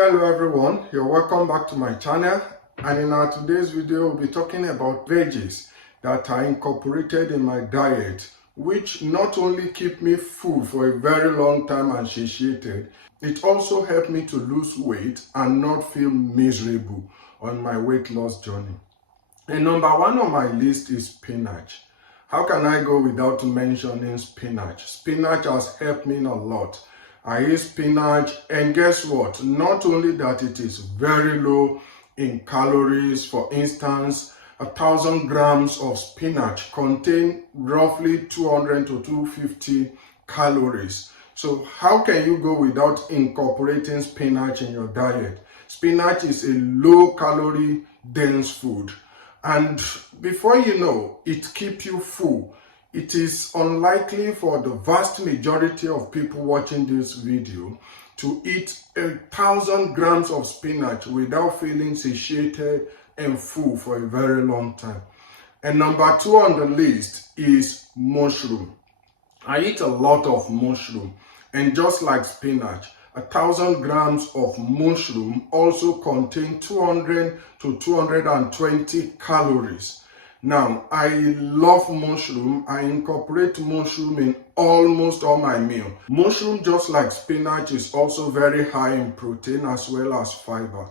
Hello everyone, you're welcome back to my channel, and in our today's video we'll be talking about veggies that are incorporated in my diet, which not only keep me full for a very long time and satiated, it also helped me to lose weight and not feel miserable on my weight loss journey. And number one on my list is spinach. How can I go without mentioning spinach? Spinach has helped me a lot. I eat spinach, and guess what? Not only that, it is very low in calories. For instance, 1,000 grams of spinach contain roughly 200 to 250 calories. So how can you go without incorporating spinach in your diet? Spinach is a low calorie dense food, and before you know, it keeps you full. It is unlikely for the vast majority of people watching this video to eat 1,000 grams of spinach without feeling satiated and full for a very long time. And number two on the list is mushroom. I eat a lot of mushroom, and just like spinach, 1,000 grams of mushroom also contain 200 to 220 calories. Now, I love mushroom. I incorporate mushroom in almost all my meals. Mushroom, just like spinach, is also very high in protein as well as fiber.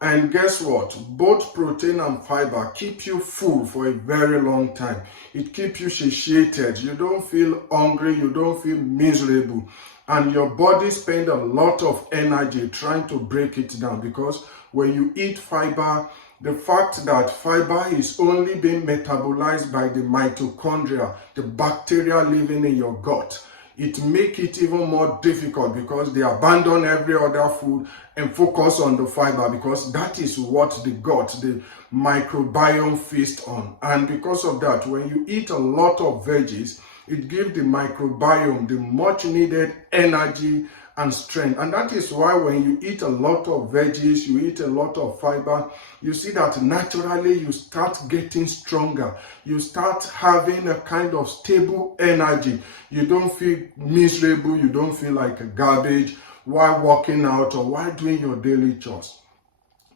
And guess what? Both protein and fiber keep you full for a very long time. It keeps you satiated. You don't feel hungry. You don't feel miserable. And your body spends a lot of energy trying to break it down, because when you eat fiber, the fact that fiber is only being metabolized by the mitochondria, the bacteria living in your gut, it makes it even more difficult, because they abandon every other food and focus on the fiber, because that is what the gut, the microbiome feasts on. And because of that, when you eat a lot of veggies, it gives the microbiome the much needed energy and strength. And that is why when you eat a lot of veggies, you eat a lot of fiber, you see that naturally you start getting stronger. You start having a kind of stable energy. You don't feel miserable. You don't feel like a garbage while working out or while doing your daily chores.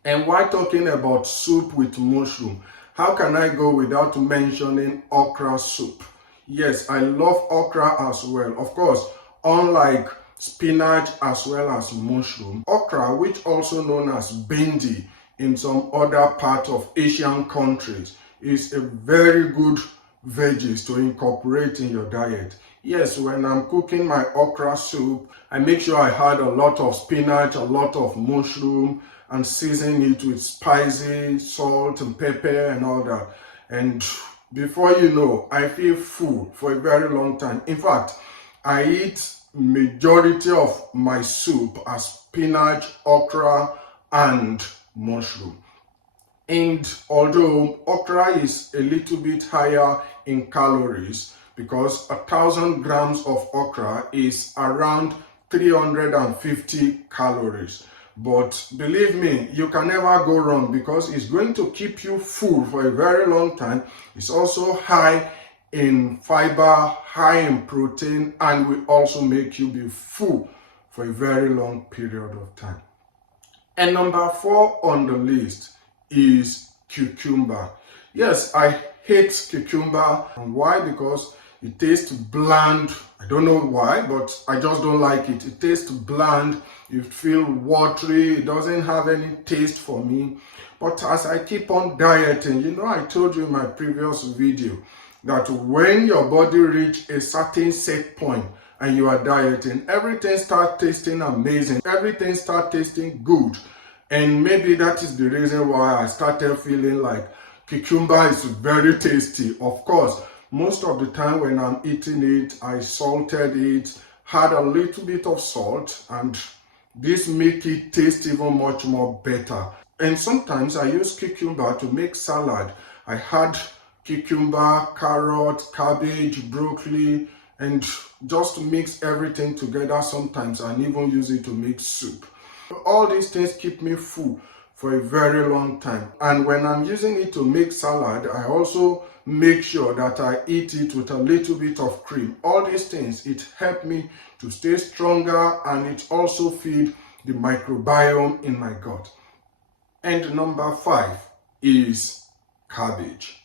And while talking about soup with mushroom, how can I go without mentioning okra soup? Yes, I love okra as well. Of course, unlike spinach as well as mushroom, okra, which also known as bingeing in some other part of Asian countries, is a very good veggies to incorporate in your diet. Yes, when I'm cooking my okra soup, I make sure I add a lot of spinach, a lot of mushroom, and season it with spicy, salt and pepper and all that. And before you know, I feel full for a very long time. In fact, I eat majority of my soup as spinach, okra, and mushroom. And although okra is a little bit higher in calories, because 1,000 grams of okra is around 350 calories. But believe me, you can never go wrong, because it's going to keep you full for a very long time. It's also high in fiber, high in protein, and will also make you be full for a very long period of time. And number four on the list is cucumber. Yes, I hate cucumber. And why? Because it tastes bland. I don't know why, but I just don't like it. It tastes bland. You feel watery. It doesn't have any taste for me. But as I keep on dieting, I told you in my previous video that when your body reaches a certain set point and you are dieting, everything starts tasting amazing. Everything starts tasting good. And maybe that is the reason why I started feeling like cucumber is very tasty. Of course, most of the time when I'm eating it, I salted it, had a little bit of salt, and this makes it taste even much more better. And sometimes I use cucumber to make salad. I had cucumber, carrot, cabbage, broccoli, and just mix everything together sometimes, and even use it to make soup. All these things keep me full for a very long time. And when I'm using it to make salad, I also make sure that I eat it with a little bit of cream. All these things, it helped me to stay stronger, and it also feed the microbiome in my gut. And number 5 is cabbage.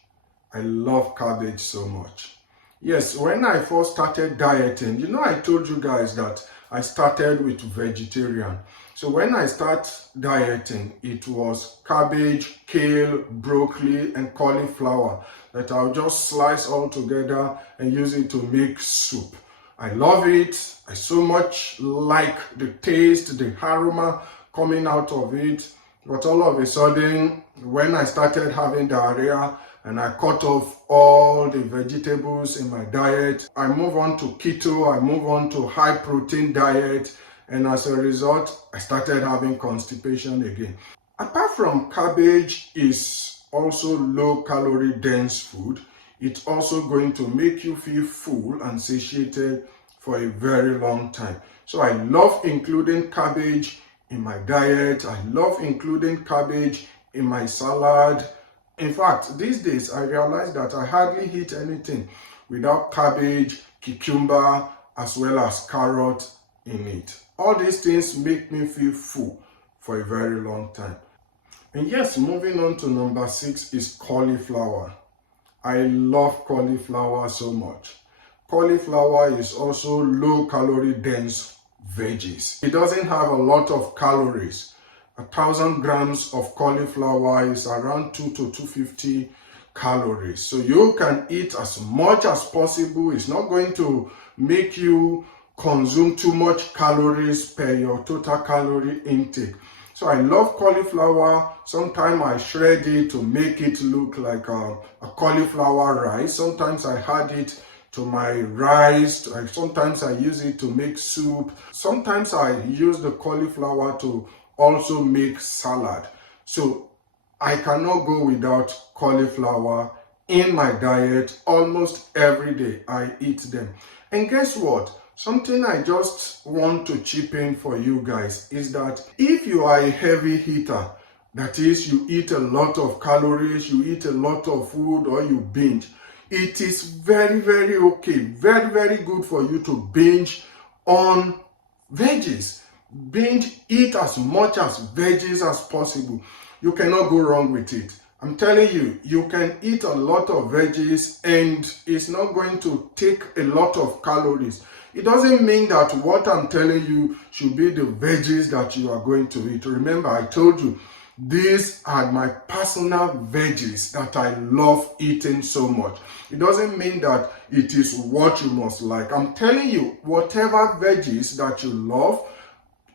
I love cabbage so much. Yes, when I first started dieting, I told you guys that I started with vegetarian. So when I start dieting, it was cabbage, kale, broccoli, and cauliflower that I'll just slice all together and use it to make soup. I love it. I so much like the taste, the aroma coming out of it. But all of a sudden, when I started having diarrhea and I cut off all the vegetables in my diet, I move on to keto, I move on to high protein diet, and as a result, I started having constipation again. Apart from cabbage is also low calorie dense food, it's also going to make you feel full and satiated for a very long time. So I love including cabbage in my diet. I love including cabbage in my salad. In fact, these days I realize that I hardly eat anything without cabbage, cucumber, as well as carrot in it. All these things make me feel full for a very long time. And yes, moving on to number 6 is cauliflower. I love cauliflower so much. Cauliflower is also low calorie dense veggies. It doesn't have a lot of calories. 1,000 grams of cauliflower is around 2 to 250 calories. So you can eat as much as possible. It's not going to make you consume too much calories per your total calorie intake. So I love cauliflower. Sometimes I shred it to make it look like a cauliflower rice. Sometimes I add it to my rice. Sometimes I use it to make soup. Sometimes I use the cauliflower to also make salad. So I cannot go without cauliflower in my diet. Almost every day I eat them. And guess what? Something I just want to chip in for you guys is that if you are a heavy eater, that is, you eat a lot of calories, you eat a lot of food, or you binge, it is very, very okay, very, very good for you to binge on veggies. Binge, eat as much as veggies as possible. You cannot go wrong with it. I'm telling you, you can eat a lot of veggies and it's not going to take a lot of calories. It doesn't mean that what I'm telling you should be the veggies that you are going to eat. Remember, I told you, these are my personal veggies that I love eating so much. It doesn't mean that it is what you must like. I'm telling you, whatever veggies that you love,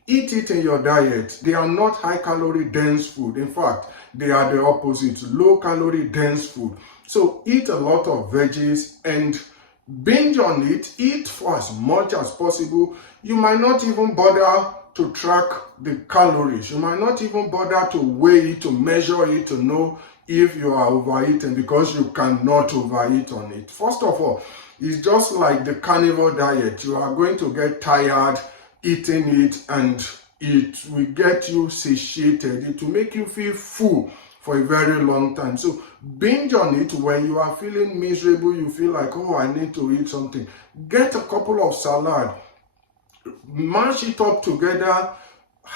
eat it in your diet. They are not high calorie dense food. In fact, they are the opposite, low calorie dense food. So eat a lot of veggies and binge on it. Eat for as much as possible. You might not even bother to track the calories. You might not even bother to weigh it, to measure it, to know if you are overeating, because you cannot overeat on it. First of all, it's just like the carnivore diet. You are going to get tired eating it and it will get you satiated. It will make you feel full for a very long time. So binge on it when you are feeling miserable, you feel like, oh, I need to eat something. Get a couple of salad, mash it up together,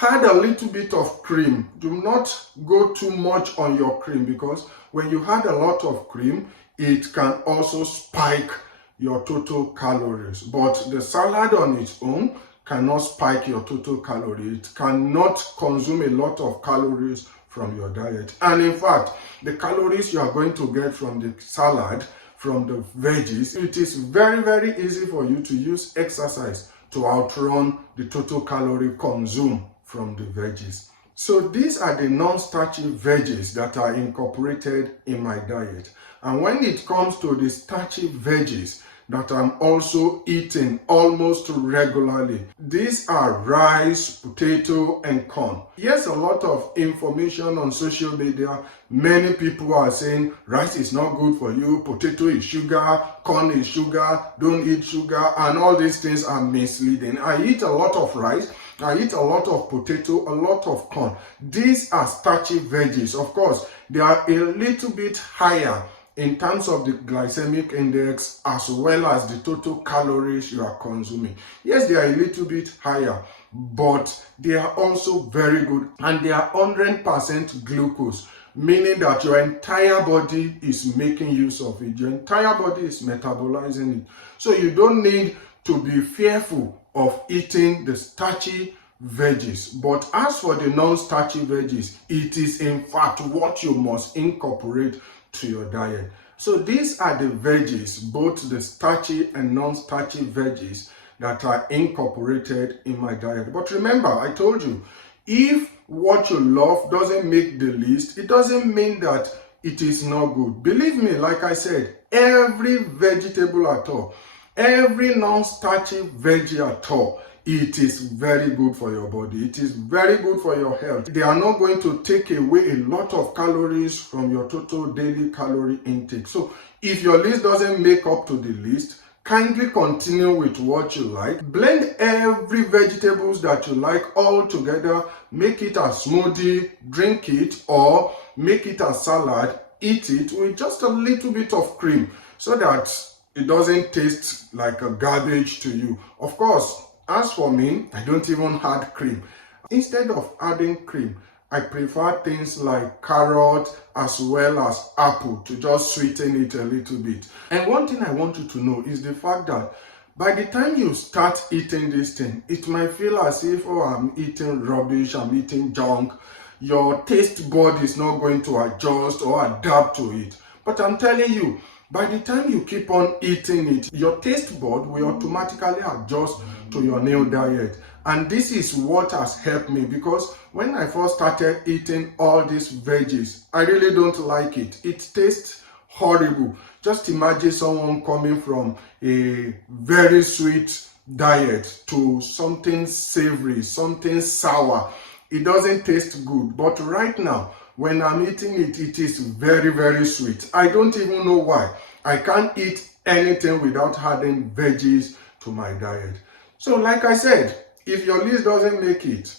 add a little bit of cream. Do not go too much on your cream, because when you add a lot of cream, it can also spike your total calories. But the salad on its own cannot spike your total calories. It cannot consume a lot of calories from your diet. And in fact, the calories you are going to get from the salad, from the veggies, it is very, very easy for you to use exercise to outrun the total calorie consumed from the veggies. So these are the non-starchy veggies that are incorporated in my diet. And when it comes to the starchy veggies that I'm also eating almost regularly, these are rice, potato, and corn. Yes, a lot of information on social media. Many people are saying rice is not good for you, potato is sugar, corn is sugar, don't eat sugar, and all these things are misleading. I eat a lot of rice, I eat a lot of potato, a lot of corn. These are starchy veggies. Of course, they are a little bit higher in terms of the glycemic index as well as the total calories you are consuming. Yes, they are a little bit higher, but they are also very good, and they are 100% glucose, meaning that your entire body is making use of it. Your entire body is metabolizing it. So you don't need to be fearful of eating the starchy veggies. But as for the non-starchy veggies, it is in fact what you must incorporate to your diet. So these are the veggies, both the starchy and non-starchy veggies, that are incorporated in my diet. But remember, I told you, if what you love doesn't make the list, it doesn't mean that it is not good. Believe me, like I said, every vegetable at all, every non-starchy veggie at all, it is very good for your body. It is very good for your health. They are not going to take away a lot of calories from your total daily calorie intake. So if your list doesn't make up to the list, kindly continue with what you like. Blend every vegetables that you like all together. Make it a smoothie, drink it, or make it a salad. Eat it with just a little bit of cream so that it doesn't taste like a garbage to you. Of course, as for me, I don't even add cream. Instead of adding cream, I prefer things like carrot as well as apple to just sweeten it a little bit. And one thing I want you to know is the fact that by the time you start eating this thing, it might feel as if, oh, I'm eating rubbish, I'm eating junk. Your taste bud is not going to adjust or adapt to it. But I'm telling you, by the time you keep on eating it, your taste bud will automatically adjust to your new diet. And this is what has helped me, because when I first started eating all these veggies, I really don't like it. It tastes horrible. Just imagine someone coming from a very sweet diet to something savory, something sour. It doesn't taste good. But right now, when I'm eating it, it is very, very sweet. I don't even know why. I can't eat anything without adding veggies to my diet. So like I said, if your list doesn't make it,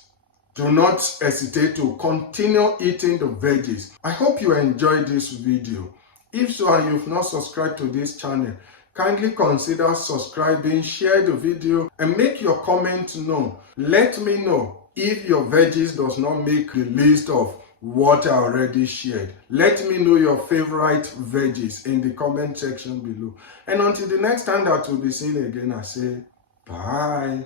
do not hesitate to continue eating the veggies. I hope you enjoyed this video. If so and you've not subscribed to this channel, kindly consider subscribing, share the video, and make your comment known. Let me know if your veggies does not make the list of what I already shared. Let me know your favorite veggies in the comment section below. And until the next time that we'll be seeing again, I say bye.